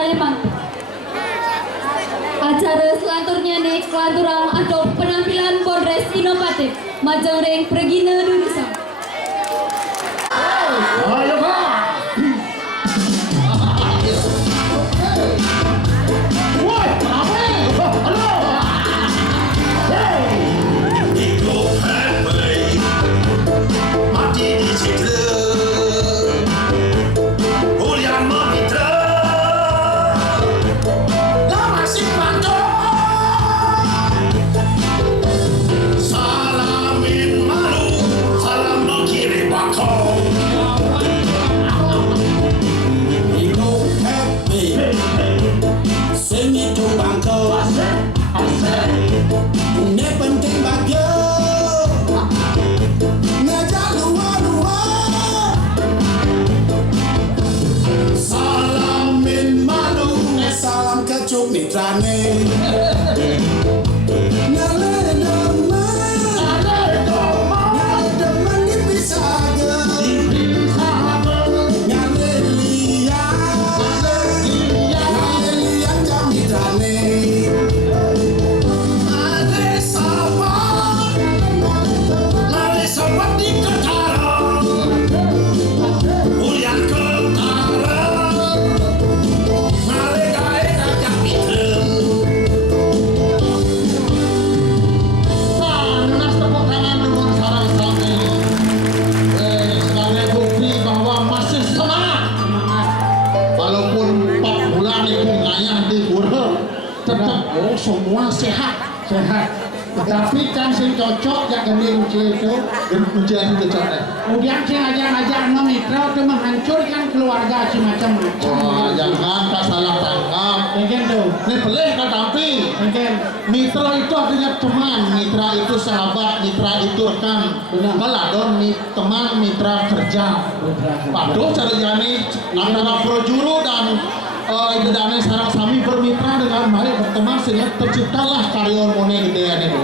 Salemang. Acara selanjutnya nih, kelanturan atau penampilan Polres inovatif Majang Reng Pregina Dudusa. Ayo Pak. Woi, apa ini? Halo. Hey. Ikut happy, mati di situ. Ulian memitra, lama si panco. Salamin malu, salam mengirim bakal. Ikut happy, seni tu bangkau. Ini penting bagi ngajak luar-luar. Salamin malu, salam kecuk mitrane. Nyale nama, nyale demen dipisaga. Nyale liang jam mitrane. Sobat di Ketara, Ulian Ketara, Nalegai kajak mitrem. Panas tepuk tangan dulu sekarang sampai sebagai bukti bahwa masih semangat. Walaupun 4 bulan itu ngayah di Pura, tetap semua sehat. Tapi kan sing cocok jak gending uji itu ujian itu cocok. Kemudian sing ngajak-ngajak no mitra itu menghancurkan keluarga macam-macam. Oh, jangan tak salah tangkap. Mungkin tuh. Ini boleh kan tapi. Mungkin. Mitra itu artinya teman, mitra itu sahabat, mitra itu rekan. Benar. Dong teman mitra kerja. Waduh cara jani antara projuru dan itu dana sarang sami bermitra dengan baik berteman sehingga terciptalah karya mone gede ini bu.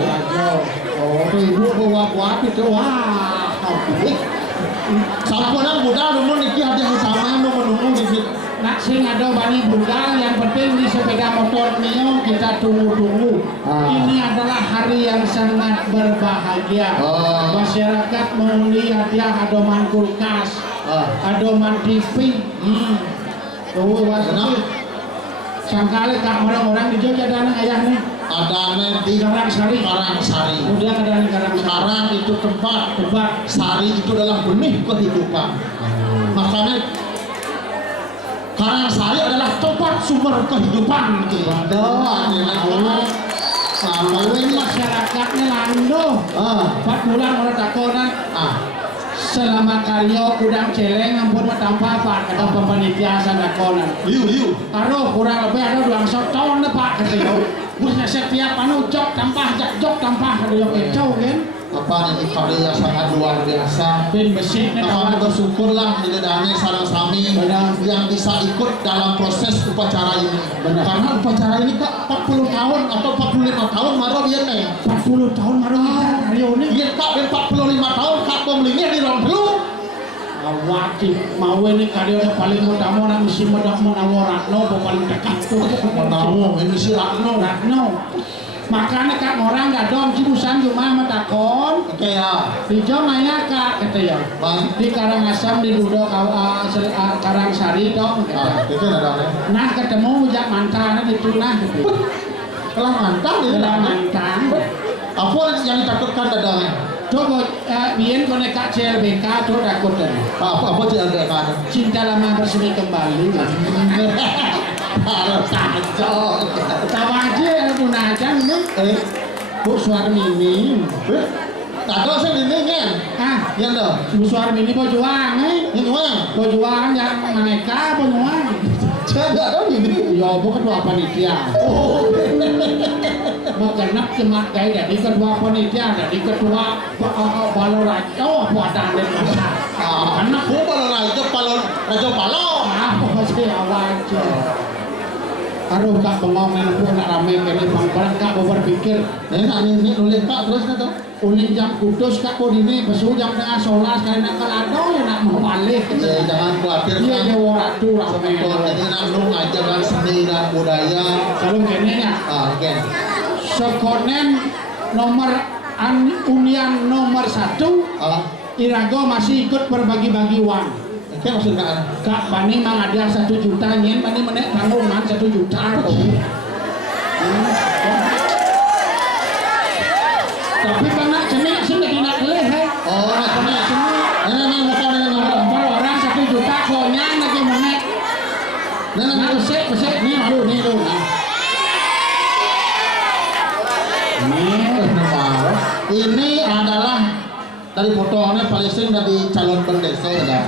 Oh ibu bawa buat itu wah. Sampunan muda dulu niki ada yang sama menunggu di. Nak sing ada bani budal yang penting di sepeda motor Mio kita tunggu. Ini adalah hari yang sangat berbahagia. Masyarakat mengundi hadiah adoman kulkas, adoman TV. Oh, waspada. Sangkali tak orang-orang di Jogja ada anak ayah nih. Ada di Karangsari. Kemudian ada di Karangsari. Karang itu tempat. Sari itu adalah benih kehidupan. Makanya Karangsari adalah tempat sumber kehidupan. Sampai masyarakatnya lando. 4 bulan orang takonan. Selama karyo udang celeng ampun tanpa pak kata panitia sandakonan. Aduh kurang lebih ada 2 tahun deh pak kata yo. Busnya setiap jok tanpa ada yang kecau kan. Apa ini karya sangat luar biasa. Pin besi. Kami bersyukurlah di dana sarang sami yang bisa ikut dalam proses upacara ini. Karena upacara ini kak 40 tahun atau 45 tahun maro dia nih. 40 tahun maro karya ini. Iya kak 45 tahun kak pembelinya di ruang dulu. Wajib mau ini karya paling utama orang mesti menawar Ratno paling dekat tuh. Menawar ini si Ratno. Makanya kak orang gak dong cibusan cuma matakon oke ya di Jomaya kak kata ya di Karangasem di Dudo Karangsari dong nah ketemu ujak mantan di tunah telah mantan apa yang ditakutkan dadangnya coba biar konek CLBK tuh takut apa CLBK cinta lama bersemi kembali harus kacau sama aja punakan nih Bu Suarmini ada saya ini kan yang dah Bu Suarmini bojuang bojuang yang mereka bojuang saya ada ini ya bukan dua panitia mau kenap cuma kayak jadi kedua panitia jadi kedua balarajo buat ada anak bu balarajo palo apa sih awal aduh kak pengomen pun nak rame kali bang kak berpikir ini nulis kak terus kata unik jam kudus kak kok ini besu jam tengah sholat sekali nak kalado ya nak mau balik jangan khawatir dia jawab ratu rame ini nak lu ngajar seni dan budaya. Kalau kene nya. Oke. Sekonen nomor undian nomor 1 Irago masih ikut berbagi-bagi uang. Oke, maksudnya Kak Bani mang ada 1 juta nyen Bani menek tanggungan 1 juta tuh. Tapi karena cenik sudah tidak leh. oh, ini Kalau orang 1 juta konya lagi menek. Nah, besek nih aduh nih tuh. Ini adalah dari fotonya paling sering dari calon pendesa ya.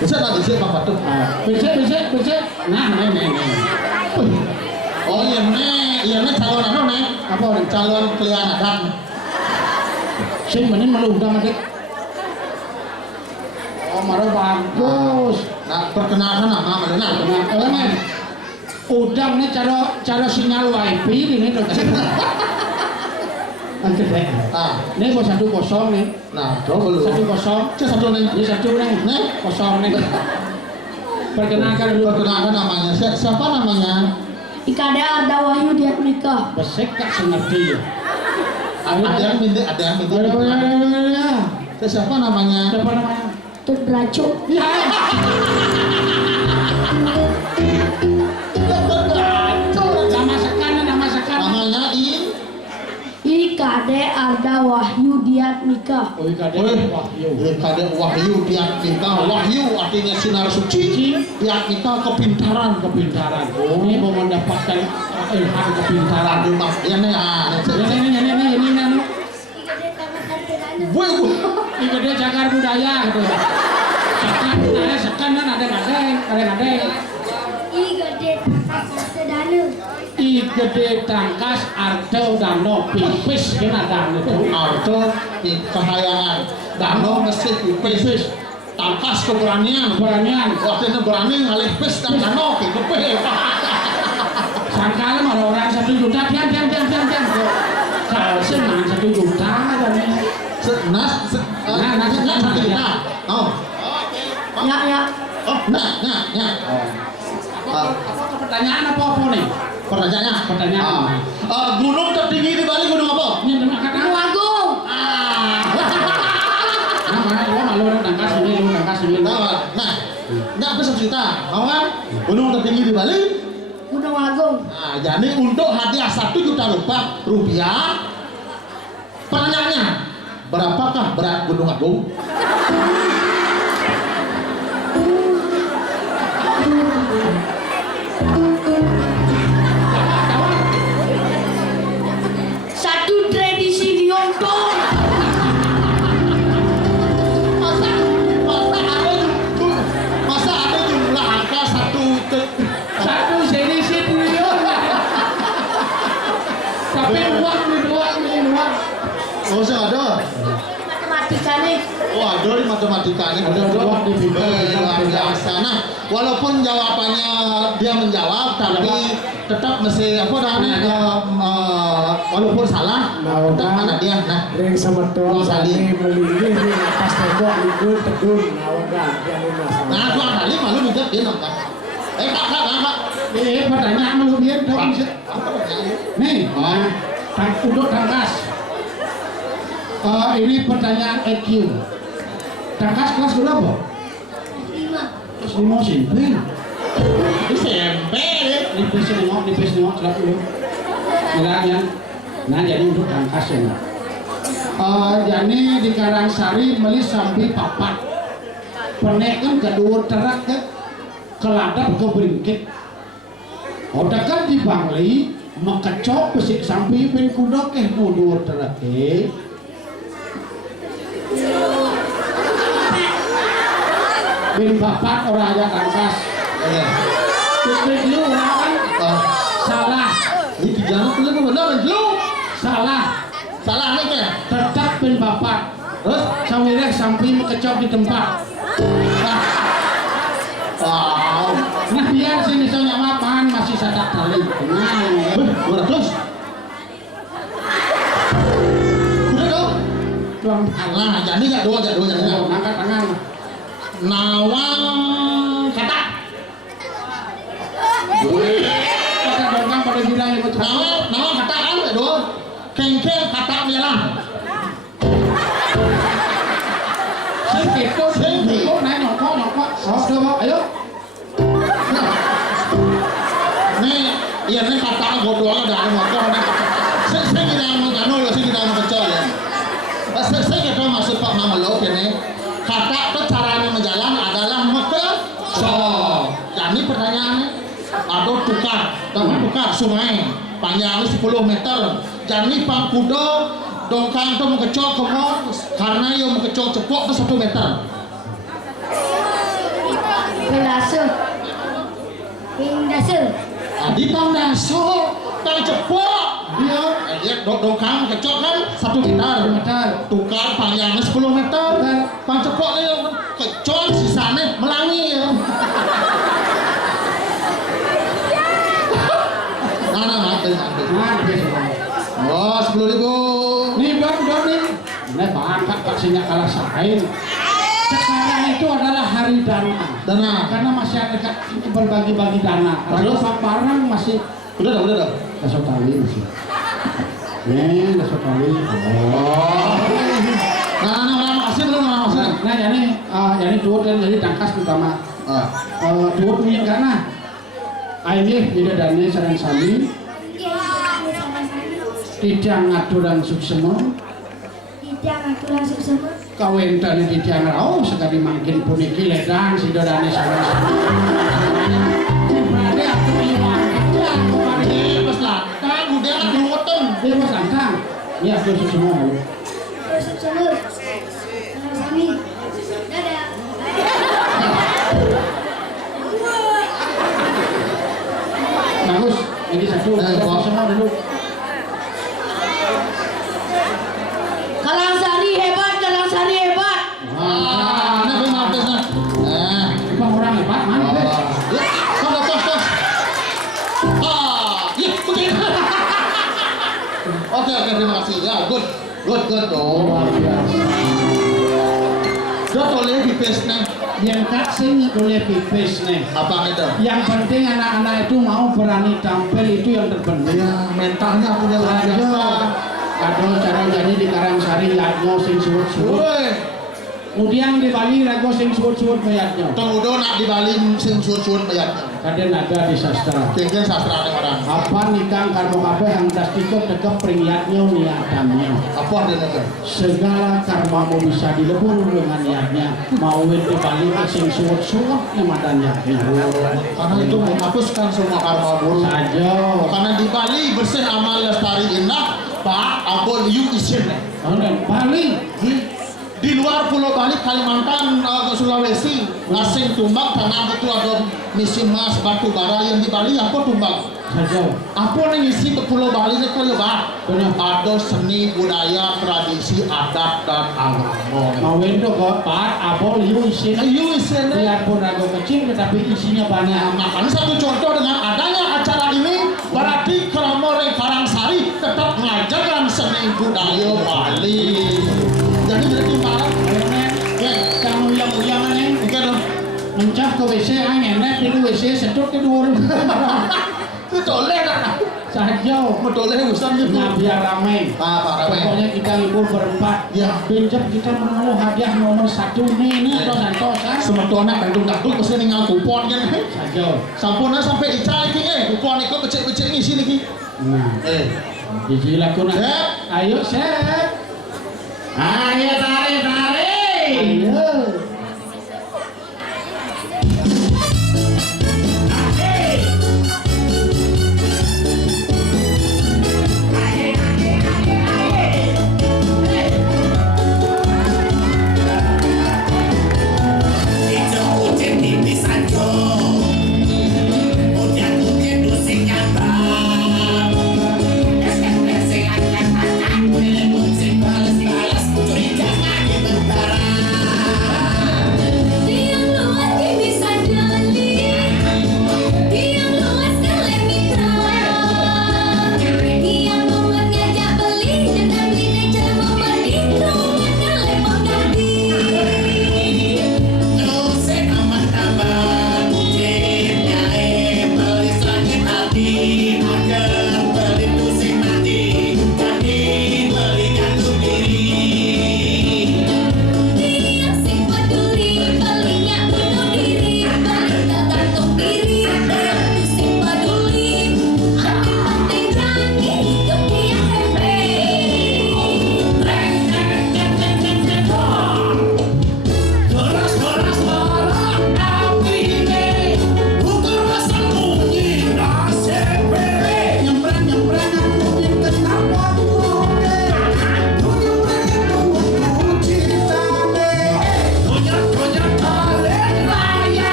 Bisa nggak bisa Pak Fatuk? Besek. Nah, nih. Oh iya nih calon apa nih? Apa orang Calon pilihan adat. sing menin melundang adik. Oh, marah bagus. Nah, perkenalkan nama mana? Nah, udang nih cara sinyal wifi ini tuh. Gede. Ini kok 1-0 nih. Nah, coba dulu. 1-0. Cek satu nih. Ini 1 nih. Nih, Kosong nih. Perkenalkan dulu. Perkenalkan namanya. Siapa namanya? Ikade Arda Wahyu Diatmika. Besek tak sengerti ya. Ada yang minta. Ya. Siapa namanya? Siapa namanya? Tut Braco. Ya. Nama sekarang. Namanya Ikade Arda Wahyu Diatmika. Oh, Wahyu. Kade Wahyu Diatmika. Wahyu artinya sinar suci. Diatmika kepintaran. Oh, ini mau mendapatkan ilham kepintaran. Aduh mas, ya nih Ini. Gue. Ini dia cagar budaya gitu. Sekan ada I gede tangkas ardo dano pipis kena dano itu. Arto di kehayangan. Dano mesti pipis. Tangkas keberanian. Waktu itu berani ngalih pis dan dano kepeh. Sangkal mah orang 1 juta diam. Kalau senang 1 juta kan. Nas 1 juta. Oh. Ya. Oh, nah. Apa pertanyaan apa nih? Pertanyaan. Gunung tertinggi di Bali gunung apa? Ini kata Gunung Agung. Nah, mana lu malu tangkas ini. Nah, nggak bisa cerita. Mau kan? Gunung tertinggi di Bali? Gunung Agung. Nah, jadi untuk hadiah 1 juta rupiah. Pertanyaannya, berapakah berat Gunung Agung? Masa ada jumlah angka 1 selisih triliun. Tapi uang. Oh, saya ada. Matematika nih. Oh, ada di matematika ini. Ada uang di luar biasa. Nah, walaupun jawabannya dia menjawab, tapi tetap mesti apa namanya? Walaupun salah, tetap mana dia? Nah, Ring sama tuan Salim. melingkih di atas tembok ikut tegun nawaga yang masalah. nah dua kali malu juga dia nonton. Kak. Pertanyaan lu biar dong. Nih, untuk tangkas. Ini pertanyaan EQ. Tangkas kelas berapa? 5. Kelas 5 simpel. Ini SMP deh. Nipis nengok celak dulu. Nah, jadi untuk tangkas ya. Jadi di Karangsari beli sampai papat. Penekan kedua terak ke keladap ke beringkit. Udah kan di Bangli mekecok pesik sampai pen kudok dua terak bin papat orang aja tangkas. Tukik lu orang salah. Ini dijawab dulu benar lu. Salah nih kan? tetap bin papat. Terus Samireh sampai mekecok di tempat. wow. Nah biar sini soalnya mapan masih sadak tali. Udah terus. Udah dong. Tuang Nah, jadi nggak dua. angkat tangan. Nawang kata. Nama kata kan itu kengkeng kata melah. Singkit tuh, naik nyokok. Oh, coba, ayo. Nih, iya nih kata godoang ada motor nih. Saya kira mau kanu loh, saya kira mau kecil ya. Saya kira maksud Pak Mamelok ini kata itu caranya menjalan adalah mekecok. Jadi pertanyaannya ada tukar sungai panjangnya 10 meter. Jadi Pak Kudo dongkang itu mengecok kemau karena yang mengecok cepok itu 1 meter. Pindasel. Di Pangdaso, tang cepok. Iya, lihat dongkang kecok kan 1 meter. Tukar panjangnya 10 meter. Pang cepok itu kecok sisanya melangi ya. Mana mati. Oh, 10.000. Nih bang, nih. Ini bangka kasihnya kalah sain. Sekarang itu adalah hari dana. Karena masyarakat itu berbagi-bagi dana. Kalau paparan masih Udah dah. dasar tali masih. Nih, dasar tali. Oh. Nah, makasih belum makasih. Nah, jadi duit dan jadi tangkas utama. Duit punya karena ini tidak dana sarang sami. Tidak ngaturan suksema. Kawentan tidak ngerau sekali makin puniki ledang si dodane sarang sami. Berarti aku ilang aja kemarin. Mas Lantang, udah kan ngotong. Dia mas lantang. Iya, aku suksema. Bagus, ini satu. Semua dulu. Kalang Sari hebat. Wah, ini ngapain nah? Bang orang hebat mana? Tos. Iya, begini. Oke, terima kasih. Ya, good. Oh, Luar biasa. Dia boleh pipis nih. Yang kasih boleh pipis nih. Apa itu? Yang penting anak-anak itu mau berani tampil itu yang terpenting. Ya, mentalnya punya luar biasa. Aduh, cara jadi di Karangsari lagu sing suwut-suwut. Woi, Kemudian di Bali lagu sing suwut-suwut mayatnya. tunggu nak di Bali sing suut-suut bayarnya. Kadang ada di sastra. Kengkeng sastra nih orang. Apa nikang karmo kabeh hang dastikot tegep peringatnya niatannya. Apa dia nih? Segala karmamu bisa dilebur dengan niatnya. Mauin di Bali sing suwut-suwut nemadannya. Karena itu menghapuskan semua karma buruk. Saja. Karena di Bali bersih amal lestari indah. Pak, abon you isin. Dan Bali Di luar Pulau Bali, Kalimantan, Sulawesi, asing tumbang karena itu ada misi emas batu bara yang di Bali apa tumbang? saja. Apa yang isi ke Pulau Bali itu kalau Benar. ada seni budaya tradisi adat dan agama. Mauin tuh kok Pak Abol you isinya. You isin. Biarpun ragu kecil tetapi isinya banyak. Makanya satu contoh dengan adanya acara ini berarti Keramore Karangsari tetap mengajarkan seni budaya Bali. Jadi berarti Pak, Kamu yang ujangan nih. oke dong. Mencah ke WC ngenet di WC sedot ke 2000. Itu toleh kan? Saja. Mau toleh urusan gitu. Nah biar ramai. Pak, Pokoknya kita libur berempat. Ya. Pinjam kita mau hadiah nomor 1 nih. Santos kan. Semetona dangdung pasti ninggal kupon kan. Saja. Sampurna sampai icai iki kupon iku becik-becik ngisi niki. Nah. Jadi lakukan. Sep. Ayo Sep. Ayo tarik. Ayo.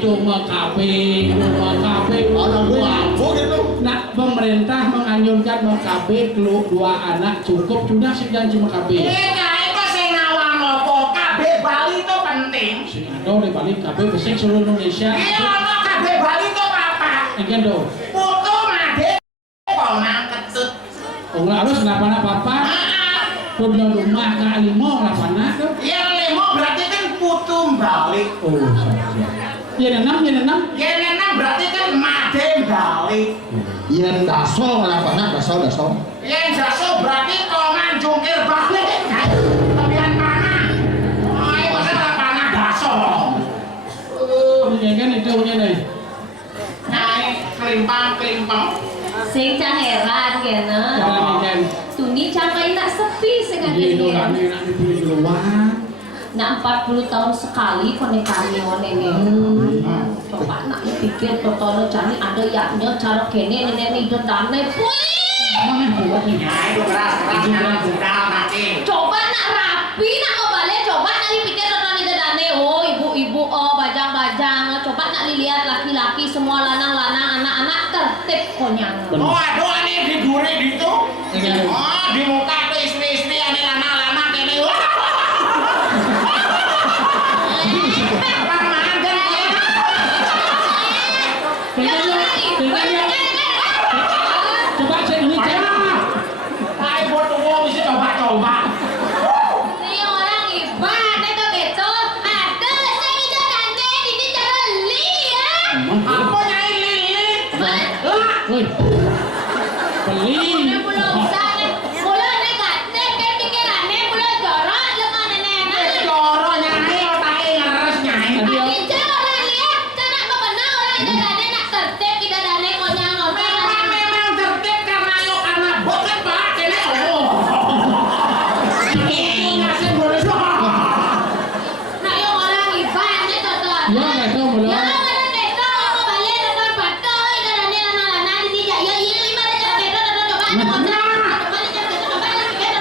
doma KB. Ada gua apa gitu? Nah, pemerintah menganjurkan KB dua anak cukup sudah sekian cuma KB. Itu sing ngawang apa? KB Bali itu penting. Sing ada di Bali KB besar seluruh Indonesia. Iya, ono KB Bali itu apa? Engken do. Foto made kok nang ketut. Ora harus apa-apa. Punya rumah ka limo lapana tuh. Ya lemo berarti kan putu balik. Oh, saja. Ya enam. Ya nenang berarti kan made balik. Yen daso lapana daso. Yang jaso berarti kongan jungkir balik. Tabian panah. Oh, ini masalah panah daso. Ini kan itu nih. Naik kelimpang. Sing cang heran kena. Jalan kan. Tuni cang main tak sepi sing ada Iya, dia. nanti pilih duluan. Nah 40 tahun sekali konek karyawan ini. Coba nak dipikir totono cani ada yaknya cara kene nenek itu dane pui. Mana buat nih? Ya itu keras jangan budal nanti. Coba nak rapi nak mau balik coba nak dipikir totono itu dane. Oh ibu-ibu oh bajang-bajang. Coba nak dilihat laki-laki semua lanang-lanang anak-anak tertib konyang. Oh aduh ini di duri gitu. Iya. Oh di muka tuh istri-istri ane lana-lana kene. Coba saya ini cek. Ayo buat uang bisa coba. Ini orang ibadah itu gitu. Ada saya itu dane ini cara li ya. Apa nyai lili? Woi. Beli. Belum sana. Mula nek gade kan pikirannya mula jorok lengan nenek. Loro nyai otake ngeres nyai. Aja orang lihat cara bebenah orang itu dane nak tertib tidak dane konyang normal. Memang tertib karena yuk karena bosan pak kene. Ngasih boleh Nak yang orang ibadah itu tuh. Ya enggak tahu belum. Ya ada beto mau balik dengan bato itu dane lana-lana di tidak ya ini lima ada beto ada coba ada kontrak. Coba ada beto coba ada pikir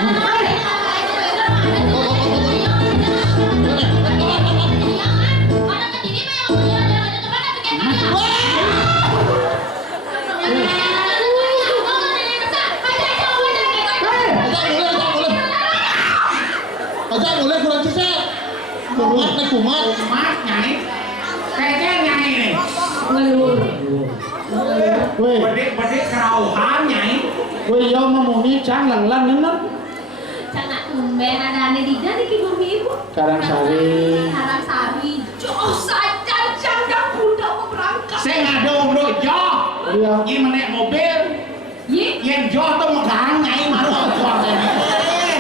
Aja boleh kurang ciset. Kumat. Mat nyai. Kayaknya nyai nih. Woi. Bedik kerauhan nyai. Woi yo ngomongnya cang lang nenek. Cana tumben ada ane di jadi kibumi ibu. Karangsari. Karangsari. Joh saja jangan bunda mau berangkat. Saya ngado bro jo. Iya. Ini menek mobil. Ye, Yang jo tuh megang nyai malu kuat ini.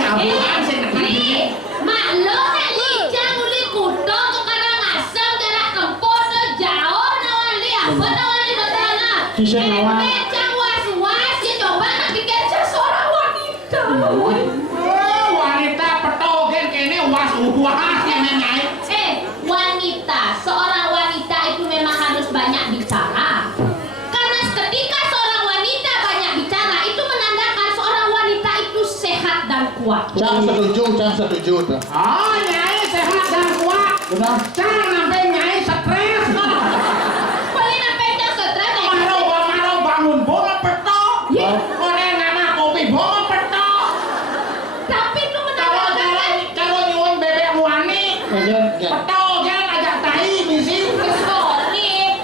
Abuan sih tekan Li, ini. maklo nak li jang uli kudo ke Karangasem jarak tempuh tu jauh nawan li apa nawan li betana. Kisah nawan. Jang was-was ya coba nak pikir jang seorang wanita. Wanita petogen kene was yang nyai. Wanita, seorang wanita itu memang harus banyak bicara. Karena ketika seorang wanita banyak bicara itu menandakan seorang wanita itu sehat dan kuat. Cang setuju dah. Oh nyai sehat dan kuat. Benar. Jangan sampai nyai stres. Paling apa yang stres nih? Marau bangun bola petok. Ye. Orang nama kopi bola petok. Tapi itu menandakan Kalau nyuwun bebek wani. Petok jangan ajak tai misi. sorry.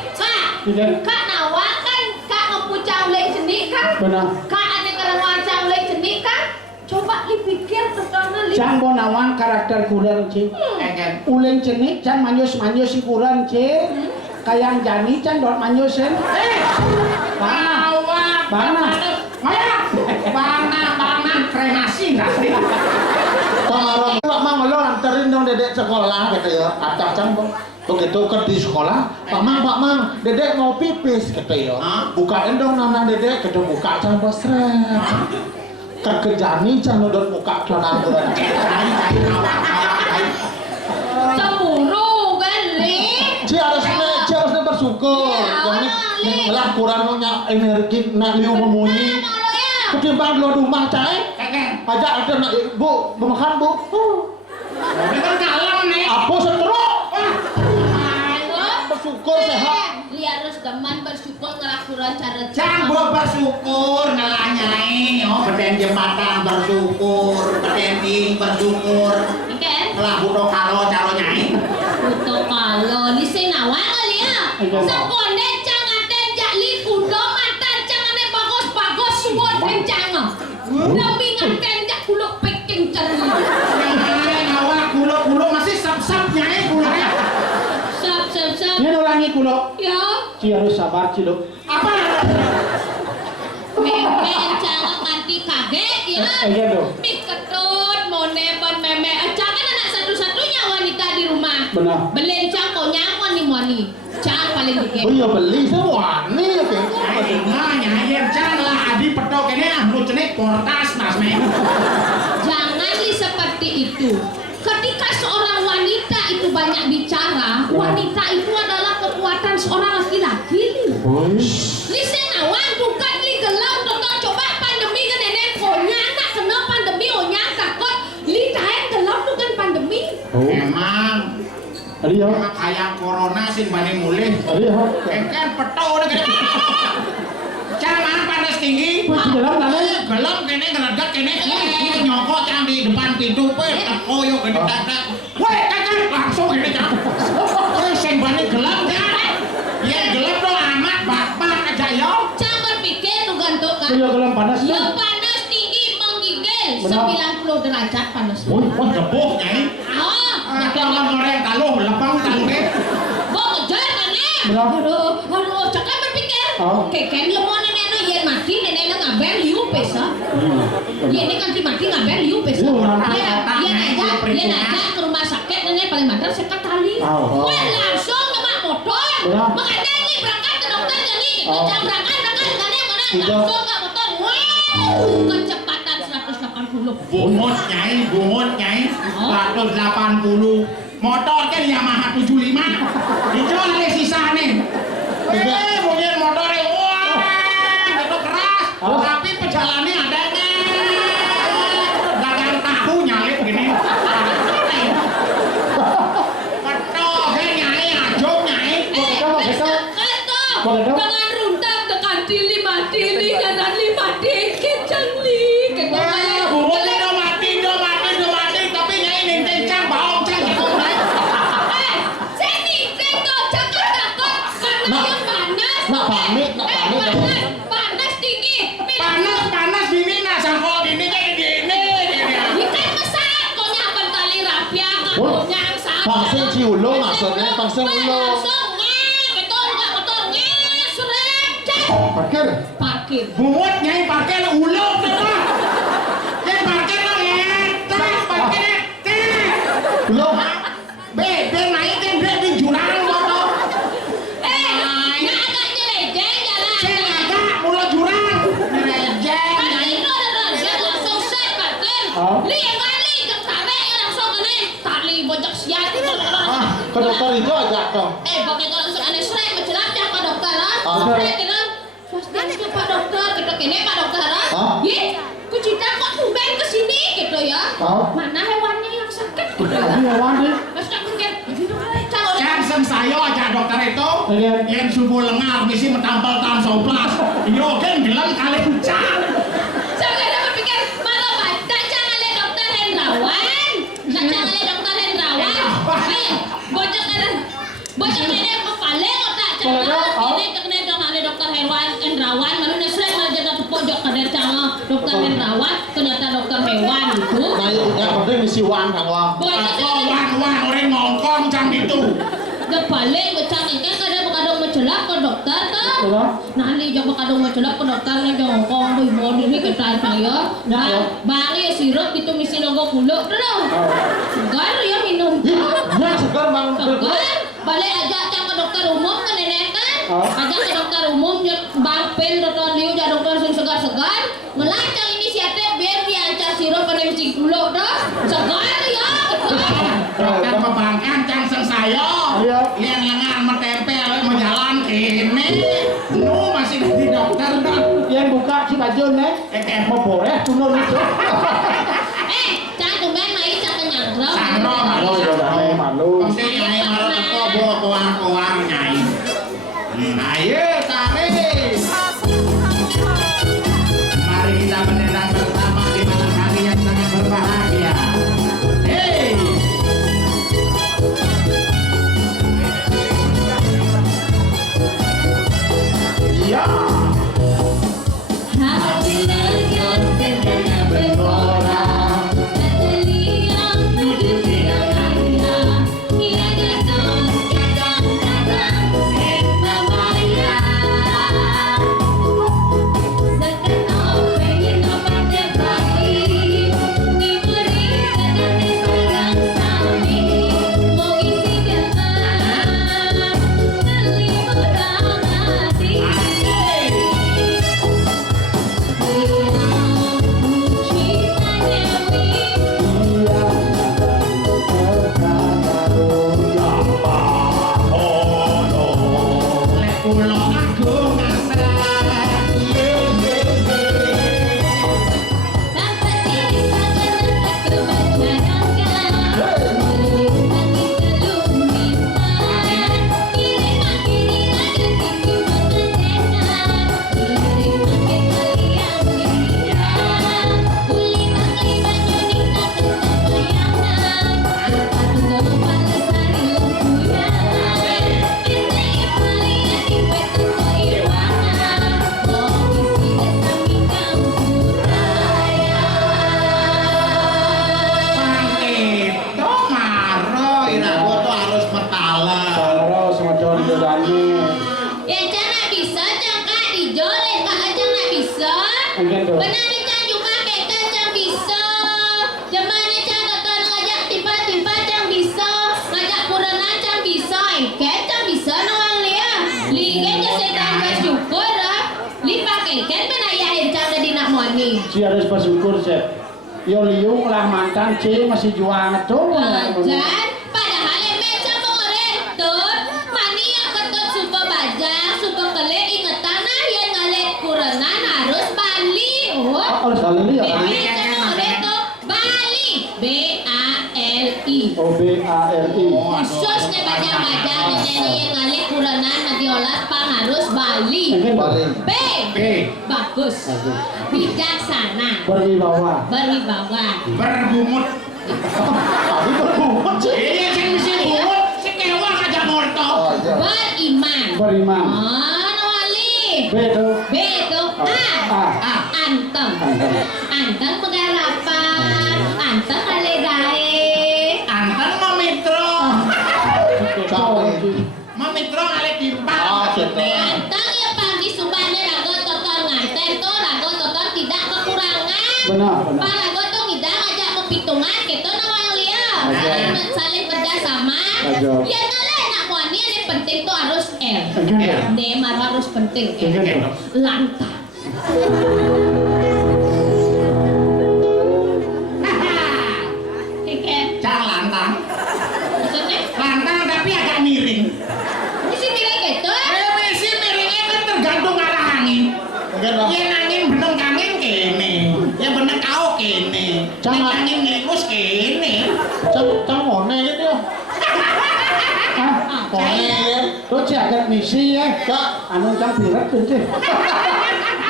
Tidak. Kak Nawang kan kak ngepucang leng jenik kan? Benar. Kak ada kerangwacang leng jenik kan? Coba dipikir terkena li. Cang bonawang karakter kurang cing. Uleng cenik cang manyus si kurang cing. Kayang jani cang dot manyusin. Bana kremasi nggak sih? Pangarang Pak Mang lo anterin dong dedek sekolah gitu ya. Acak cang begitu ke di sekolah, Pak Mang, dedek mau pipis gitu ya. Bukain dong nana dedek, kita buka cang seret. Kekejani cang nodot muka celana kurang. Cemburu kan li. Ci harusnya bersyukur. Yang lah kurang energi nak liu memunyi. Ketimbang lo rumah cai. Aja ada nak bu makan bu. Itu kalem nih. Apa seteruk? Bersyukur demen bersyukur ngelakuran cara Canggo bersyukur ngelanyai, oh beden jembatan bersyukur, beden ting bersyukur. Ikan? Lah budo karo caro nyai. Kuto kalau di senawa kali ya. Sekonde cangaten jali kudo matan cangane bagus suwon kencang. Tapi ngaten jak kuluk peking ceri. Nyai ngawak kulo masih sap nyai kulanya. Sap. Ini ulangi kulo. Ya. Ci harus sabar Ciluk. Apa? Meme jangan nanti kaget ya. Iya dong. Mik ketut mone pon meme jangan anak satu-satunya wanita di rumah. Benar. Belencang kau nyaman nih moni. Jangan paling dikit. Oh iya beli semua nih Nyai janganlah adi petok ini lu cenik portas mas me. Jangan seperti itu. Ketika seorang wanita itu banyak bicara, wanita itu adalah kekuatan seorang laki-laki. Listen awang bukan li gelau tonton coba pandemi kan nenek konya tak kena pandemi onya takut li tahen gelau tu kan pandemi. Emang Tadi ya. kayak corona sih bani mulih. Tadi ya. Kan petok udah gede. Jangan panas tinggi. Wah, di dalam tadi. Gelap kene ngeledak kene nyokok cang di depan pintu pe teko yo gede dadak. Woi kakak langsung gede cang. Terus sing bani gelap kan. Ya gelap dong amat bapak aja yo. Jangan berpikir tu gantuk kan. Iya dalam panas. Ya panas tinggi menggigil Benar. 90 derajat panas. Wah gebuk nyai. Jangan goreng taluh lepang taluh. Kok kejar kan nih? Benar. Aduh, jangan berpikir. Oh. Keken lo mau nenek yen mati nenek lo ngaber liu pesa. Ini kan mati ngaber liu pesa. Yen aja ke rumah sakit nenek paling banter sekat tali. Oh. Wah langsung ngemak motor. Benar. Makanya nih berangkat ke dokter jadi Oh. jam berangkat nenek mana Iya. langsung ke motor. Wow, kecepatan 180. Bungut nyai 180 motor kan Yamaha 75 dijual ada sisanya bunyi motornya wah itu keras tapi pejalannya adanya dagang tahu nyalip gini petok kan nyai ajong nyai Dengan runtak tekan tili mati kanan lima dikit cangli. bungut udah mati tapi nyai ninteng cang baong cang gitu Sini, teko cakap takut karena yang panas. Nak pamit. Panas tinggi. panas bini nah sangkol bini jadi gini Ikan besar, kau nyamper tali rapia, kau nyang sama. Pangsing ciulo maksudnya pangsing ulo. Langsung betul nggak betul surat Parkir. parkir. bungut nyai parkir ulung tuh nyai parkir lo ngetek parkir Belum. bebe naik kan bebe di jurang lo Nggak agak nyelejeng jalan. saya agak mulut jurang rejeng nyai Dia langsung set parkir. Oh. Li yang kali ke tarik langsung ini tali bocok siat. Ke dokter itu aja dong. Pakai kalau langsung aneh srek menjelat ya Pak Dokter ah. Ah. Srek kita Swastiastu Pak Dokter kita kene Pak Dokter ah. Ah. Ye, kucita kok tumben kesini gitu ya. Ah. Mana hewannya yang sakit gitu ya. Tadi ya Wan nih. Terus tak mungkin kalau kan saya aja dokter itu Iya. yang subuh lengar misi mentampal tahun soplas yo kan gelang kali pucat saya ada berpikir malah baca jangan lihat Dokter Hendrawan. Jangan lihat Dokter Hendrawan. Ayo, bocok kene kepala otak jangan ini kene dong ada Dokter Hendrawan lalu nesrek malah jadi pojok kada canga Dokter Hendrawan ternyata dokter hewan itu. Nah yang penting misi wan kan wah. Bocok wan orang ngongkong cang itu balik becang kan kadang mencelak ke dokter kan. Betul. Nah ini jangan kadang mencelak ke dokter nih jongkong tuh mau ini kita saya. Bali sirup itu misi logo kuluk dulu. Segar ya minum. Ya segar bang. Segar. Balik ajak ke dokter umum kan nenek kan. Oh. Ajak ke dokter umum dia bampil dokter Liu jadi dokter sing segar-segar. Melancang inisiatif biar diancar sirup pada misi kuluk dah. Segar ya. dokter pembangkan cang seng saya Iya. yang lengan metempel menjalan kene nu masih di dokter dah Yang buka si baju nih. Mau boleh punun itu. Cang tumben mai cang kenyangro. sangro malu Oh ya udah malu. pasti nyai malu teko bawa koang-koang nyai ayo bisa. Enggak dong. Benar ni Cang juga kekal Cang bisa. Jamane Cang tonton ngajak tiba-tiba Cang bisa. Ngajak kurenan Cang bisa. Cang bisa nawang lia. Lihat je setan bersyukur lah. Li pakai kan penayahin Cang jadi nak muani. Si harus bersyukur Sep. Yo liung lah mantan C masih juang tuh. Bajan, padahal emang sama orang tuh, mani yang ketut suka bajang, suka kelek ingetan nah yang ngalek kurenan harus balik. Oh, Harus balik ya. emang sama orang tuh balik, B-A-L-I. O B A R I. Khusus nih bajang-bajang yang ngalek kurenan nadiolas pang harus balik. Balik. B, B. bagus, bijaksana, Berwibawa. berwibawa. Berbumut. Tapi berbumut sih. Iya, sing mesti bumut, sing kewah aja morto. Oh, iya. Beriman. Beriman. Oh, Nawali. B tuh. B itu A. A. Anteng. Anteng. Anteng penggarapan. Anteng alegae. Anteng mamitro. Cakep. Mamitro ale timpang. Ah, betul. Anteng ya pagi subane rago toton nganten tuh rago toton tidak kekurangan. Benar, benar. Pak rago tuh tidak ngajak kepitungan gitu Nawali ya. Saling kerjasama. Ajo. Ya noleh nak wani yang penting tuh harus L. Enggak. Nemar harus penting L. Enggak. Lantang. Keke, Cang lantang. maksudnya Lantang tapi agak miring. di sini kayak gitu. Misi miringnya kan tergantung arah angin. Enggak lah. Yen angin beneng angin kene, ya beneng kau kene. Cang, Nek angin ngelus kene. Cang ngone gitu ya. Ah, Ngone ya. tuh jaga misi ya. Kak. Anu cang pirat tuh sih.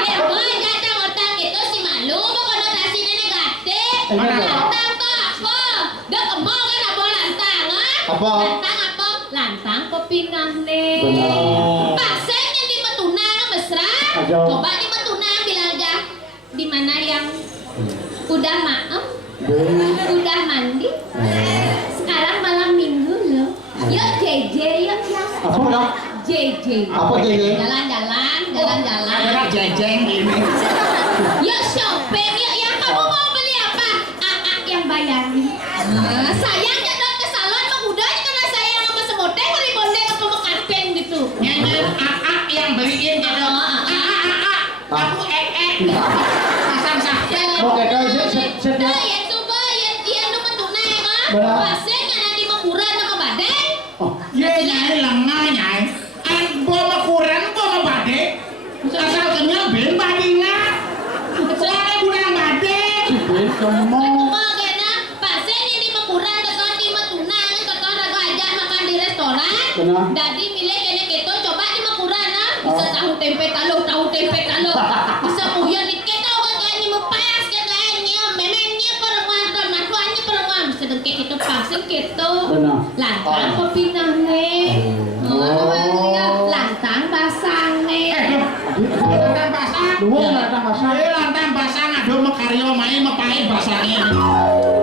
Ya boy, datang otak itu si malu, mau konotasinya negatif. Enggak. Lantang tuh apa? Dah kemau kan apa lantang, ah? Apa? Lantang apa? Lantang pepinah nih. Benar. Paksa yang di Metunang mesra. Ajo. Coba di Metunang bilang aja di mana yang udah maaf, B. udah mandi. Sekarang malam minggu loh. Yuk JJ yuk ya. Apa dah? JJ. Apa JJ? Jalan-jalan, jalan-jalan. Ada jejeng ini. Yuk shopping yuk ya. Kamu mau beli apa? AA yang bayarin. Sayang jadwal ke salon mah udah karena sayang sama semuteng beli bondeng apa mekateng gitu. Nyanyi AA yang beliin gitu. AA. Aku pasang sakit. Mau kayak kayak set Nah, ya. ya coba ya nu mentunai mah. Benar. Pasenya nanti mekuran sama badeng. Oh, Ye nyai lengah nyai. An bawa kuran bawa bade. Asal kenyal ben badina. Soalnya kurang bade. si B kemau. Cuma kena pasenya di mekuran tekan di mentunang tekan raga aja makan di restoran. Benar. Dadi milih kene gitu coba di mekuran ah. Bisa tahu tempe talu. Bisa puyah dikit tahu kan nyi mepas katanya. Memangnya perempuan tuannya perempuan bisa dengkek itu pasir gitu. Benar. Lantang pepinah nih. Lantang basang nih. Lantang basah. Dua datang masa. Lantang basah ngadu mekaryo main mepahit basahnya.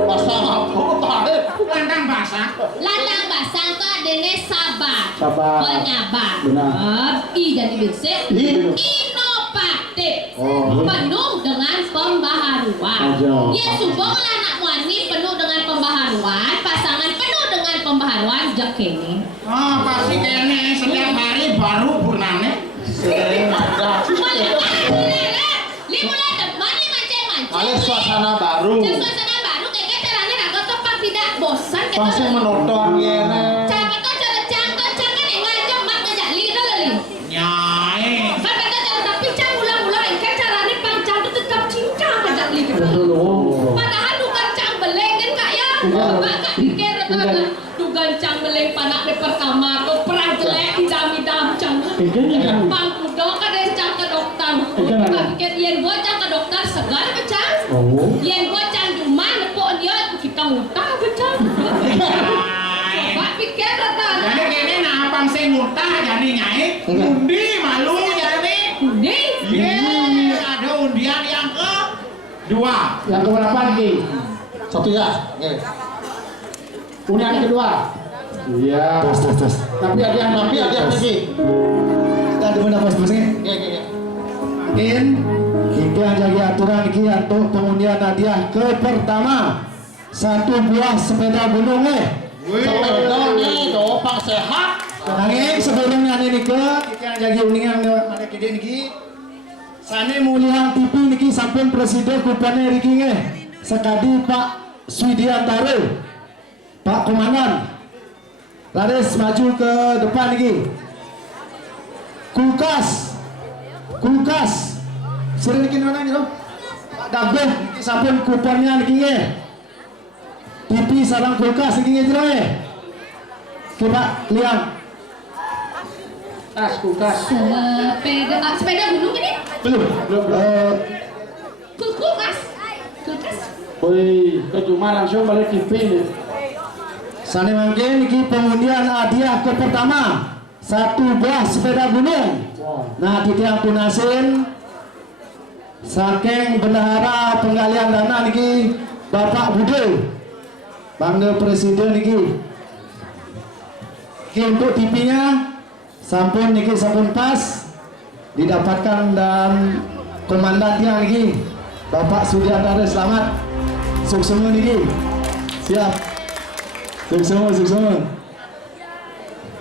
Pasang apa? Tarik. Lantang basah. Lantang basang tuh adanya sabar. Sabar. Penyabar. Benar. I jadi bisa. Ini. Inovatif. Oh. Penuh dengan pembaharuan. Aja. Ya subonglah anak wani penuh dengan pembaharuan. Pasangan penuh dengan pembaharuan. Jak ini. Oh, pasti kene setiap hari baru purnane. Ada. Mulai depan nih mancing-mancing. Ada suasana baru. Suasana baru kayaknya caranya raga tepat tidak bosan. Pasti menonton gini. Cara itu cara cangkang yang ngajak mak ngajak lidah lali. Nyai. Sampai itu cara tapi cang ulang-ulang kan caranya pangcang itu tetap cincang ngajak lidah. Betul. Oh. Padahal dugan cang beleng kan kak ya. Enggak. Mbak kak pikir Enggak. dugan cang beleng panak di pertama tuh perang jelek idam-idam cang. Enggak. Pang kudo kan ada cang ke dokter. Enggak. Kak pikir yen gua cang ke dokter segar becang. Oh. Yen gua cang cuma nepok dia kita ngutang becang. Nyai. Mbak pikir kata. Jadi kene nah abang sing ngutah jadi nyai. Undi malu jadi. Undi. Ye, ada undian yang ke dua. Yang keberapa lagi? Satu ya. Oke. Undian kedua. Iya. Tes. Tapi ada yang Tapi ada yang lagi. Ada mana pas masnya? Oke. Makin Iki jadi aturan iki untuk pengundian hadiah ke pertama. 1 buah sepeda gunung Sepeda nih, topang sehat. Nanging sebelumnya ini ke kita jadi uningan ada kide niki. Sane mulihan TV niki sampun presiden kupane niki sekadi Pak Swidiantara. Pak Komandan. Laris maju ke depan niki. Kulkas. Sering niki mana nih, Pak Dago niki sampun kuponnya niki TV sarang kulkas niki jero Coba lihat. Tas kulkas. Sepeda gunung ini? Belum. Kulkas. Woi, cuma langsung balik TV nih. Sane mangke niki pengundian hadiah ke pertama. 1 buah sepeda gunung. Nah, titiang tunasin saking bendahara penggalian dana niki Bapak Bude. Bangga Presiden niki. Niki untuk TV-nya sampun niki sampun pas didapatkan dan komandan tiang niki Bapak Sudiantara selamat. Sukses niki. Siap. Sukses.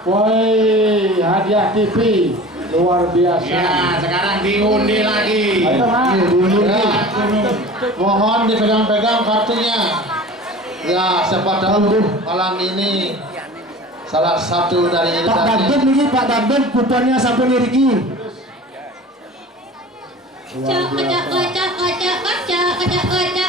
Woi, hadiah TV luar biasa. Ya, sekarang diundi lagi. Ayo, Mas. Diundi. Mohon dipegang-pegang kartunya. Ya, siapa tahu malam ini salah satu dari Pak Dabdem niki, Pak Dabdem kuponnya sampun niki.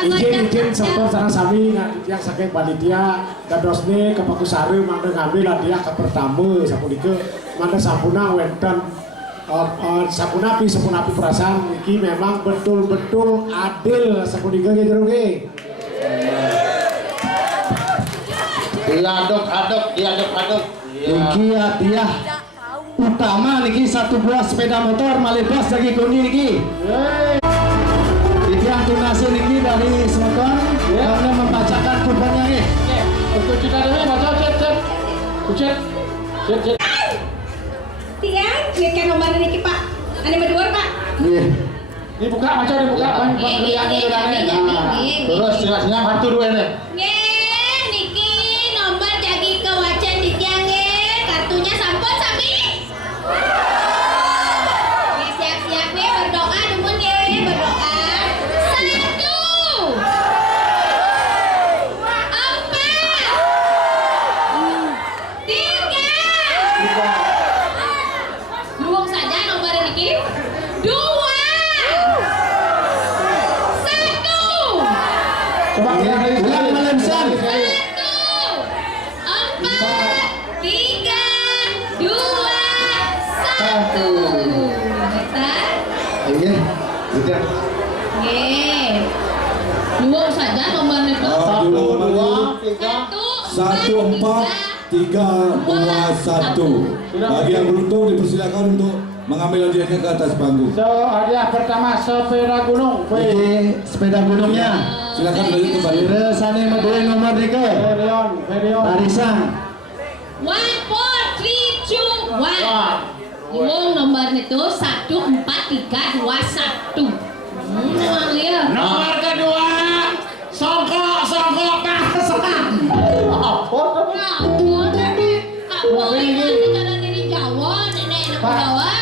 Izin sampun sareng sami yang saking panitia dadosne ke Pakusari mangga ngambil hadiah ke pertama sampun ieu mangga sampuna wonten sapunapi perasaan niki memang betul-betul adil sampun ieu ge jero ge. Diaduk. Niki hadiah utama niki 1 buah sepeda motor malibas lagi kundi niki. Yang tunasi niki dari Semeton karena membacakan kuponnya nih. Untuk kita dulu baca cek. Tiang, lihatkan nomor niki Pak. Ada berdua Pak. Iya. Dibuka bang pembeliannya udah Terus siang kartu dua nih. Nggih, niki nomor jadi kewacan di tiang nggih. Kartunya sampun sami. Nggih, siap-siap nggih berdoa nuwun nggih, berdoa. 1 4 3 Luang saja nomor niki. 2 1 Coba ulang melemsan. 1 4 3 2 1. Iya. Sudah. Nggih. Luang saja nomor itu. 1 2 3 1, 4, 3, 2, 1. Bagi yang beruntung dipersilakan untuk mengambil hadiahnya ke atas panggung. So, hadiah pertama sepeda gunung. Ini sepeda gunungnya. Silakan balik kembali. Resane medue nomor 3. Ferion. Arisan. 1 4 3 2 1. Luang nomor itu 1 4 3 2 1. Memang ya. Nomor kedua, songkok kasan. Apa ini cara diri Jawa, nenek anak Jawa.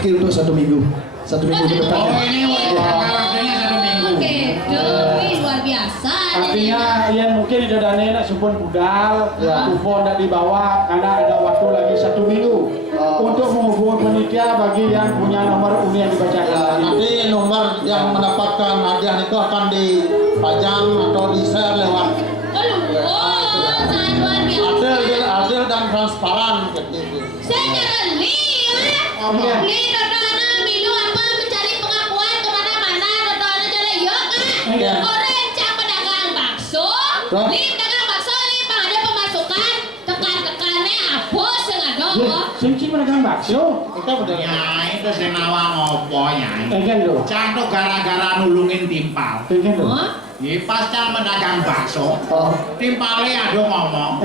Ini untuk 1 minggu. 1 minggu ke depan. Oh, ini waktunya 1 minggu. Oke, demi luar biasa. Artinya yang mungkin tidak ada nenek supun budal, kupon tidak dibawa karena ada waktu lagi 1 minggu untuk menghubungi panitia bagi yang punya nomor uni yang dibacakan. Nanti nomor yang mendapatkan hadiah itu akan dipajang atau di-share lewat Sangat luar biasa. adil dan transparan gitu. Saya jangan lihat. Li Dodona Milu apa mencari pengakuan kemana-mana. Dodona jalan yuk kan. Orang yang pedagang bakso. Li pedagang bakso ini ada pemasukan. Tekan-tekannya apa sengaja kok. Cincin menegang bakso. Kita udah Ya, itu senawa ngopo ya. Pengen loh. Cantuk gara-gara nulungin timpal. Pengen loh. Hah? Pas cang mendagang bakso, timpale ado ngomong.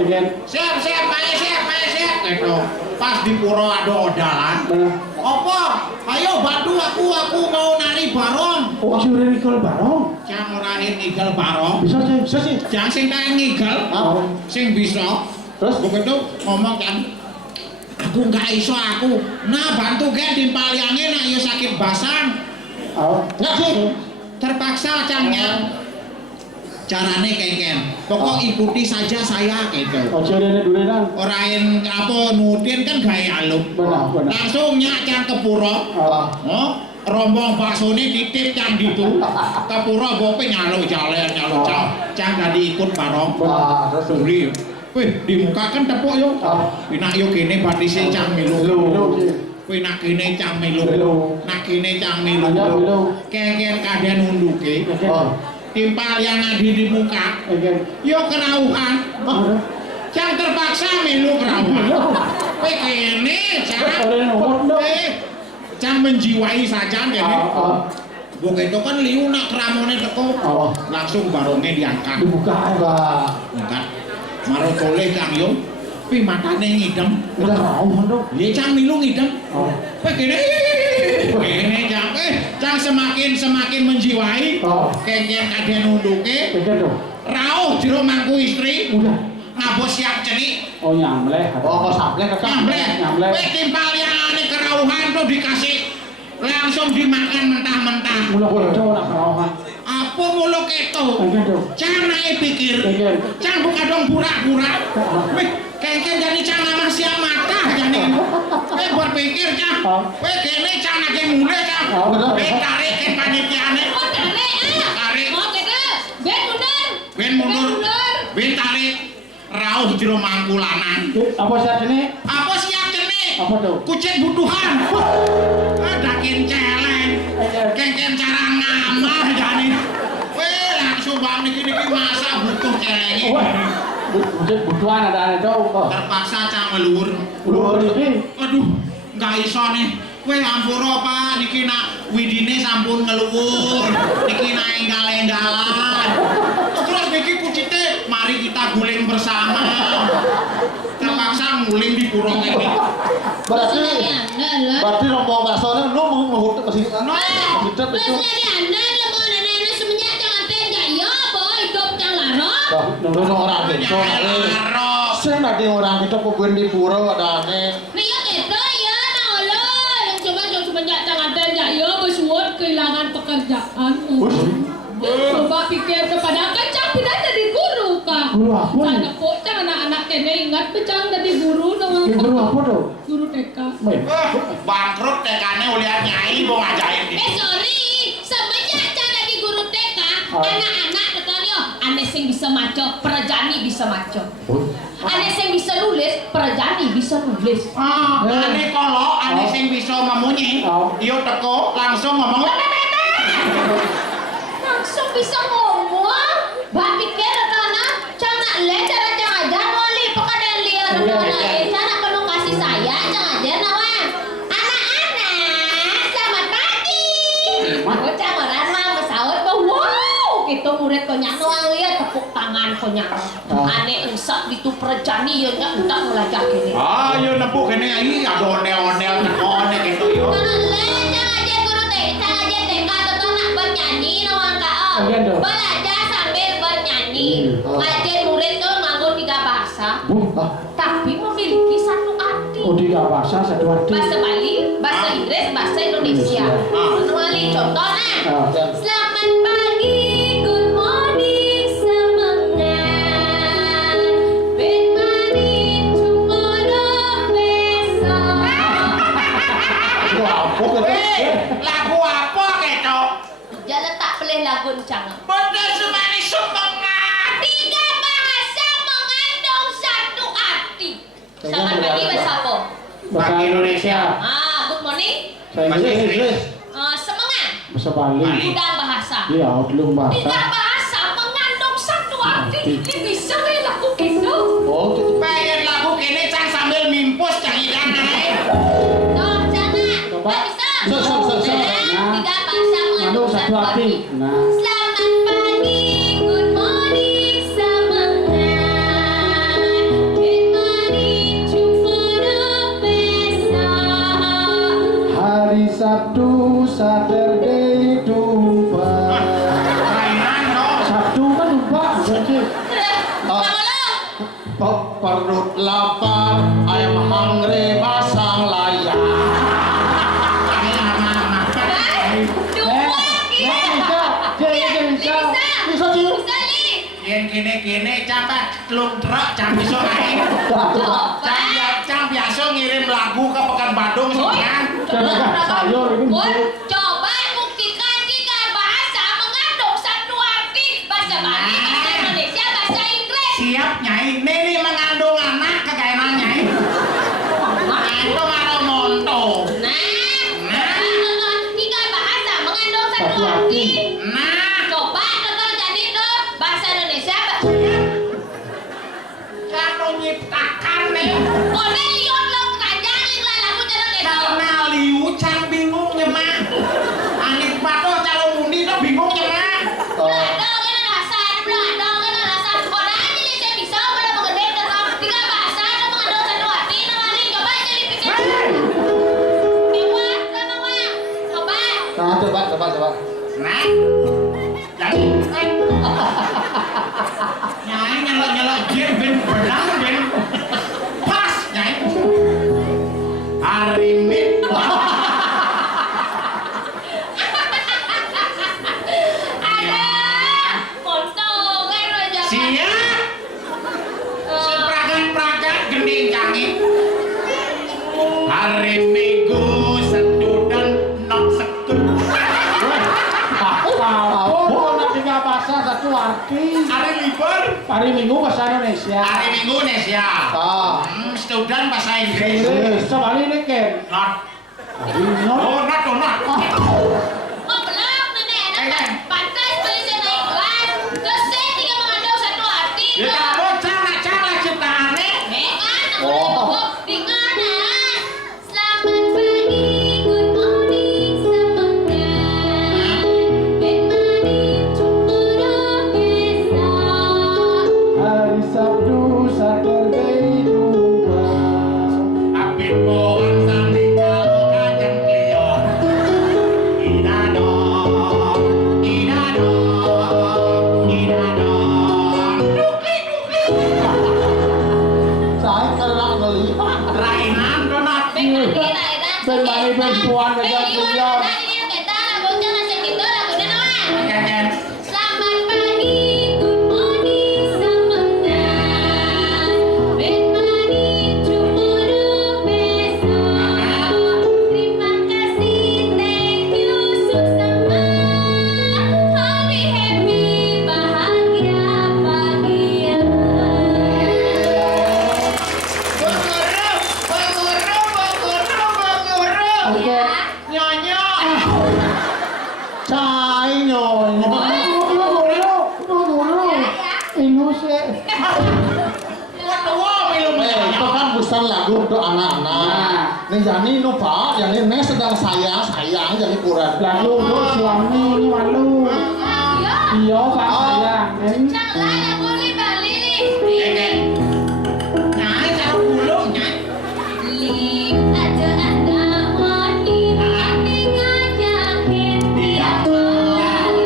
Siap, ayo siap, gitu. Pas di pura ado odalan. Apa? Ayo bantu aku mau nari barong. Oh, curi nikol barong. Cang orahin ngigel barong. Bisa sih. Cang sing tak ngigel, sing bisa. Terus begitu ngomong kan, aku nggak iso aku. Nah bantu kan timpali angin, nak yo sakit basang. nggak sih. Terpaksa cangnya. Carane kengken, pokok ikuti saja saya gitu. Ojo rene durenan. Orain apa nutin kan gaya alum. Benar. Langsung nyak cang ke pura. Rombong baksone titip cang gitu. Ke pura bope nyalo jale cang tadi ikut barong. Terus Beli. Wih, di muka kan tepuk yo. Pinak yo kene batise cang milu. Kowe nak kene cang milu. Nak kene cang milu. Kengken kaden unduke. Timpal yang ada di muka, yo kerauhan, yang terpaksa milu kerauhan. Kene cang menjiwai saja jadi. Begitu kan liu nak keramone teko, langsung barongnya diangkat. Dibuka Angkat, maru toleh cang yo, pi matane ngidem. Udah kerauhan dong. Dia cang milu ngidem. Kene cang semakin menjiwai. Kengken kaden unduke. Rauh jero mangku istri. Udah. Ngabos siap cenik. Oh nyamleh. Oh, kok sampleh Nyambleh. Kowe timpal yang ane kerauhan tuh dikasih langsung dimakan mentah-mentah. Mula nak kerauhan. Apa mulu keto? Cang naik pikir. Cang buka dong pura-pura. Kengken jadi cang nama siap mata jadi. Buat pikir cang. Kene cang nage mulai cang. Tarik ke panitiane. Tarik. Ben mundur. Ben tarik. Rauh jero mangku lanang. Apa siap ini? Apa siap cenik? Apa tuh? Kucing butuhan. Dakin celeng. Kengken cara ngamah jadi. Langsung bang niki masa butuh celengi. Butuhan ada jauh kok. Terpaksa cang melur. Ini. Aduh, nggak iso nih. Weh ampura Pak, niki nak widine sampun ngeluwur. Niki nak enggal-enggalan. Terus niki kucite, mari kita guling bersama. Terpaksa nguling di pura ini. Berarti rombong baksone lu menghutut masih hidup itu. Nunggu orang gitu. Saya nanti orang itu kubuin di pura adane. Kehilangan pekerjaan. Coba pikir kepada kacang tidak jadi guru kak. Guru apa? Saya kok anak-anak kene ingat kacang jadi guru dong. Guru apa tuh? Guru TK. Bangkrut TK-nya ulihat nyai mau ngajarin. Sorry, semenjak jadi guru TK, anak-anak katanya, aneh sing bisa maco, perjani bisa maco. Aneh sing bisa nulis, perjani bisa nulis. Aneh kalau aneh sing bisa memunyi, iyo teko langsung ngomong. Langsung bisa ngomong. Bah pikir katanya, jangan leder aja wali pekan liar jangan penuh kasih sayang jangan nawan. Anak-anak, selamat pagi. Aku jangan orang pesawat, wow, gitu murid konyak nuang lihat tepuk tangan konyak. Aneh ensak itu perjani ya nggak entak melajak ini. Ayo nepuk kene ini ada ondel-ondel tekone gitu yo. Belajar sambil bernyanyi. Ngajar murid tuh nganggo 3 bahasa. Tapi memiliki satu arti. Oh 3 bahasa satu arti. Bahasa Bali, bahasa Inggris, bahasa Indonesia. Bali contohnya. Selamat pagi, good morning, semangat. Good morning, tomorrow, besok. Lagu apa gitu? Jangan tak pilih lagu jangan. Bener semani semangat. 3 bahasa mengandung satu arti. Selamat pagi bahasa apa? Bahasa Indonesia. Good morning. Bahasa Inggris. Semangat. Bahasa Bali. Udang bahasa. Iya, belum 3 bahasa. bahasa mengandung satu arti. Ini bisa kayak lagu gitu. Oh, gitu. Pengen lagu kene cang sambil mimpus cang idan naik. Jangan. Coba. Bisa. So. 3 bahasa mengandung Aduh, satu arti. Nah. Selamat pagi. lapar, I'm hungry, pasang layar. Bisa sih. Yen kene capat telung truk cang bisa main. Cang biasa ngirim lagu ke Pekanbaru sekian. sayur ini Coba buktikan 3 bahasa mengandung satu arti. Bahasa Bali, bahasa Indonesia, bahasa Inggris. Siap nyai, ini mengandung anak kagak enak nyai. Itu marah monto. Nah, 3 bahasa mengandung satu arti. Nah, Coba contoh jadi tuh bahasa Indonesia. kalau nyiptakan nih. Oh, lihat lo kerajaan iklan lagu jalan itu. Karena liu cang bingung nyemah. Anik pato calon undi tuh bingung nyemah. Ada kan dasar, ada kan dasar. Orang aja nih saya bisa udah mengendek dengan 3 bahasa ada mengandung satu arti. Namanya coba aja dipikir. Lewat sama Wang. Coba. Nah, coba. Nah, jadi nyai nyelok dia ben benang ben pas nyai. Hari Minggu. Ada. Montong kan raja. Siap. Sepragat-pragat gening canggih. Hari Minggu sedudan nok sekut. Oh, nak 3 bahasa satu arti. Hari libur. Hari Minggu bahasa Indonesia. Hari Minggu Indonesia. Sedudan bahasa Inggris. Inggris. Sebalik ini Ken. Not. Not. Oh, not. Oh, belum nenek. Enak. Pantas beli saya naik kelas. Terus saya 3 mengandung satu arti. Ya kamu cara ciptaannya. Kan, aku udah ngomong di mana? Selamat pagi, good morning semuanya. Good morning, tomorrow besok. Hari Sabtu, Saturday, jumpa. Apit pohon sampai kalau kacang kleon. Idadong. Saya kelak beli. Rainan donat. Ben bani ben puan kerja kerja. Jangan. Selamat pagi, good morning semuanya. Good morning, tomorrow besok. Terima kasih, thank you, suksama. Happy, bahagia. Benguru. Ya. Nyonya. Cai nyonya. Dulu. Ini sih. Tua belum Itu kan bukan lagu untuk anak-anak. Nih Yani no Pak, yang ini sedang sayang, jadi kurang. Lalu untuk suami ini malu. Iya kan sayang. Jangan ada boleh balik nih. Nyai cara bulung nyai. Ada wanita ngajakin dia balik.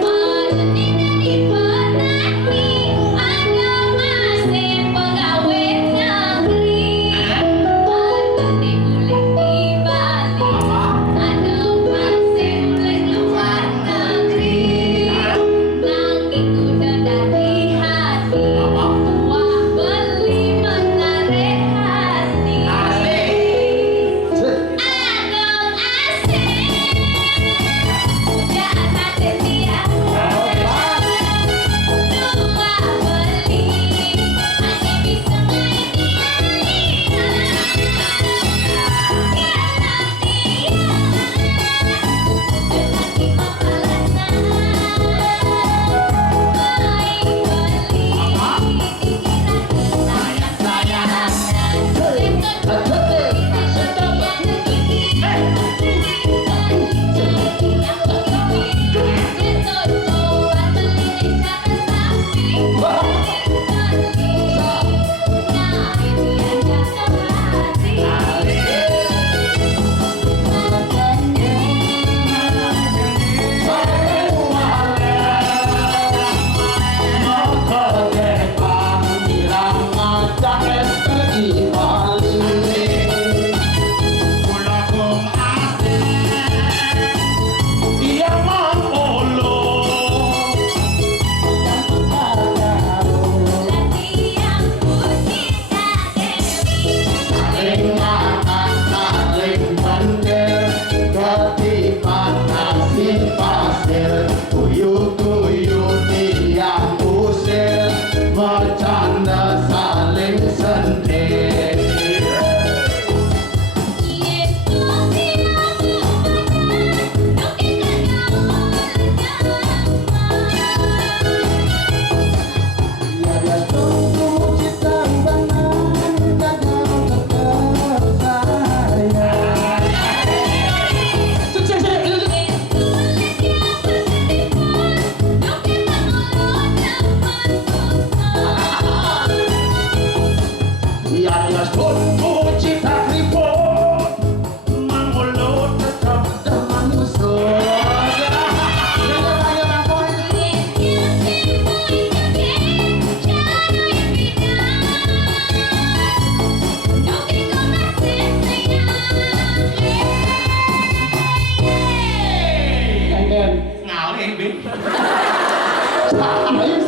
Pada tidak dipenati, ada masih pegawai negeri. Pada dikulik di Bali, ada masih mulai keluar negeri. Lagi kuda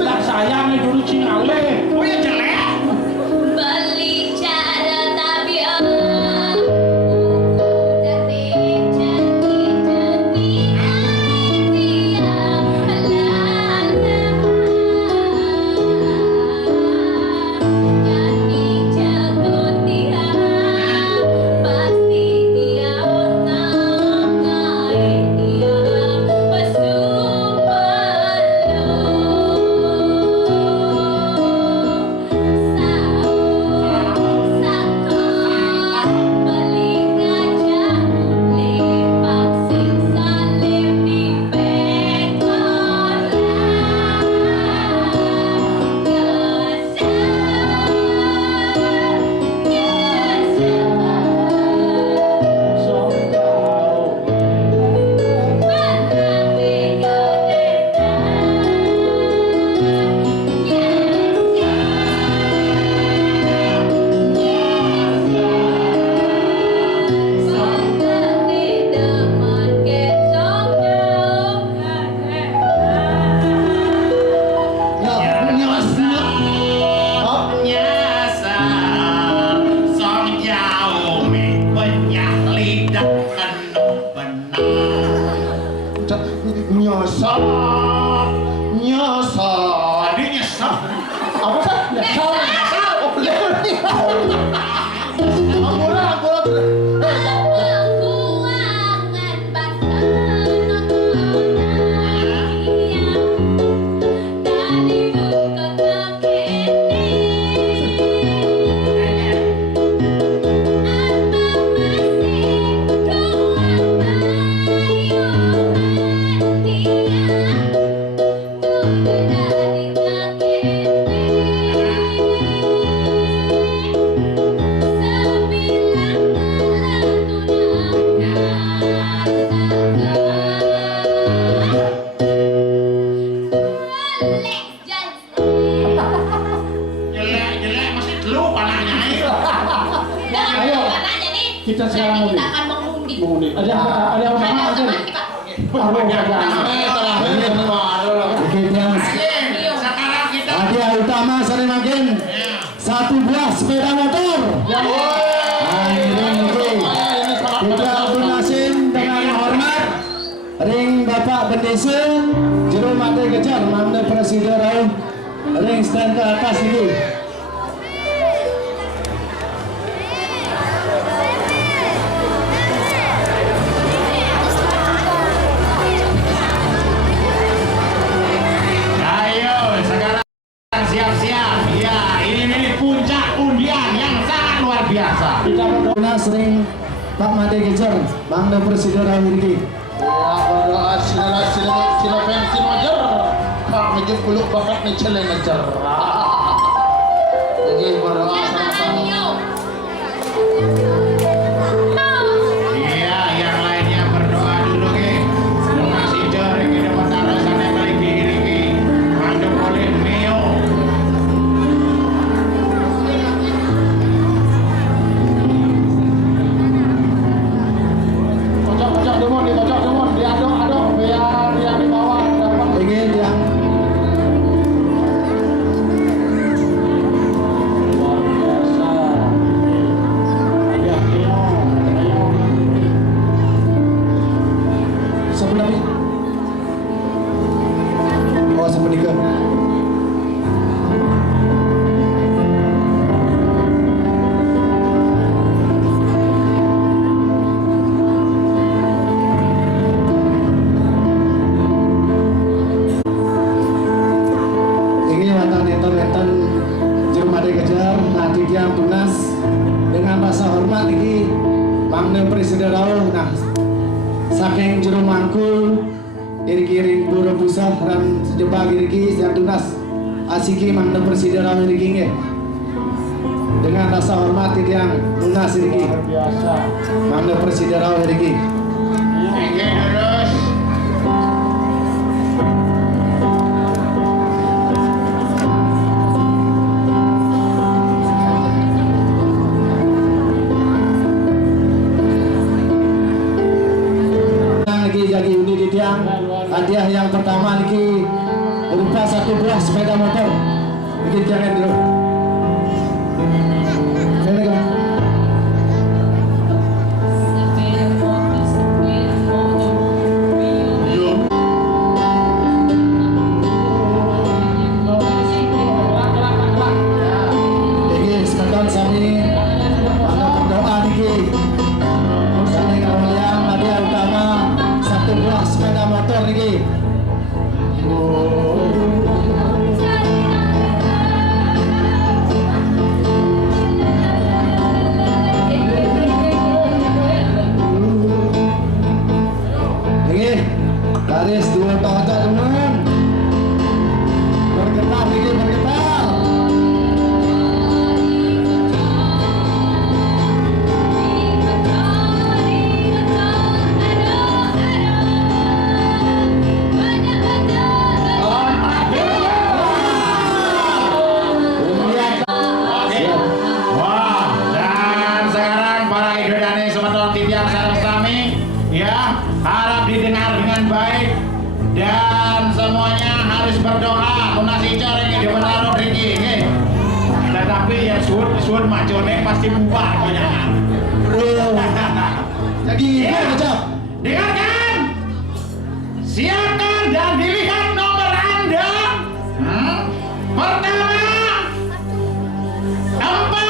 Tak sayangnya dulu Cingale. Oh ya jelek. Beli cara tapi dari janji dia nyanyi jago dia pasti dia ngai dia Nyosor, nyosor. Tadi nyesek. Apa sih? Nyosor, nyosor. Oh, ampura. Jelek masih dulu panahnya. Kita sekarang kita akan mengundi. Ada yang sama aja. Sekarang kita Hadiah utama sering makin satu buah sepeda motor. Kita lunasin dengan hormat. Ring Bapak Bendesen, Jero Mate Kejar, Mamda Presiden Raul. Ring stand ke atas ini. ayo sekarang siap-siap. Ya, ini puncak undian yang sangat luar biasa. Kita lunas ring Pak Mate Kejar, Mamda Presiden Raul ini. Ya berdoa sila pensi majer. Kak mejuk peluk bakat ni celeng majer. Jadi berdoa sama-sama. Iya, yang lainnya berdoa dulu ke. Donasi jari kita mentara sana balik diri ke. Manduk oleh Mio. Kocok demon, diaduk, biar yang di bawah dapat. Ingin yang Luar biasa. Ya, sebelah ini. Oh, sebelah ini. Ini mantan nonton Jero Mate Kejar, nanti yang tunas dengan rasa hormat ini Pangdam Presiden Raul. Nah, saking Jero Mangkul, kiri-kiri Buru Pusat dan sejebak kiri yang tunas asiki Pangdam Presiden Raul ini dengan rasa hormat ini yang tunas ini biasa. Pangdam Presiden Raul ini. Oke, terus. Lagi jadi undi di tiang. Hadiah yang pertama niki berupa satu buah sepeda motor. Bikin jangan dulu. Ini kan. Ini sekarang sami pada berdoa niki. Sami kemuliaan hadiah utama satu buah sepeda motor niki. Niki, garis dua toca teman. Bergetar niki bergetar. Wah, dan sekarang para idolane semeton titian sareng sami ya, harap didengar dengan baik dan semuanya harus berdoa tunasi coreng di benar riki nggih. Tetapi ya suwun macone pasti bubar konyangan. Jadi Ya. aja. Dengarkan. Siapkan dan dilihat nomor Anda. Pertama 4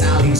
Saling